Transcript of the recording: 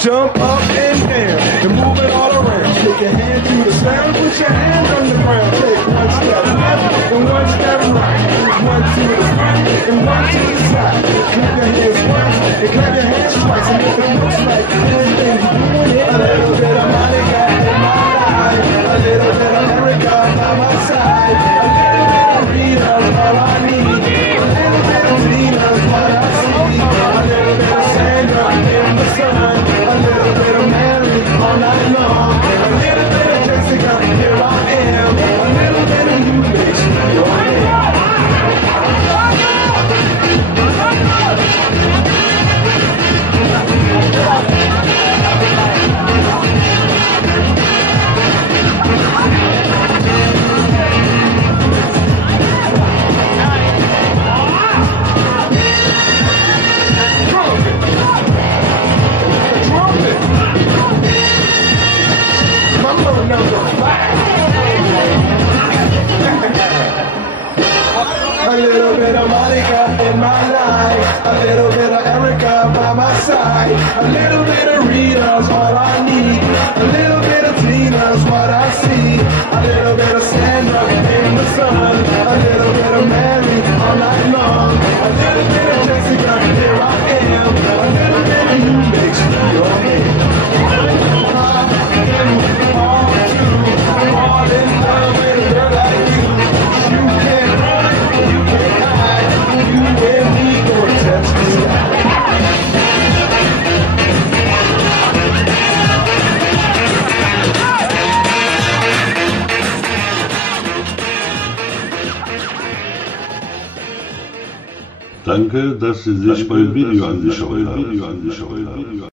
Jump up and down and move it all around. Take your hand to the sound, put your hand on the ground. Take one step left and one step right. One to the front and one to the side. Clap your hands once and clap your hands twice. And if it looks like anything you're doing it, a little bit of Monica in my life, a little bit of Erica by my side, a little bit of Rita's all I need, a little bit of Tina's what I see, a little bit of Sandra in the sun, a little bit of Mary all night long, a little bit of Jessica, here I am, a little bit of you makes me your man. A little bit of Monica in my life, a little bit of Erica by my side, a little bit of Rita's all I need, a little bit of Tina's what I see, a little bit of Sandra in the sun, a little bit of Mary all night long, a little bit of Jessica, here I am, a little bit of you makes me your man. Fall in love with a girl like you. You can't run, you can't hide. You and me gonna touch the sky. Danke, dass Sie sich mein Video angeschaut haben.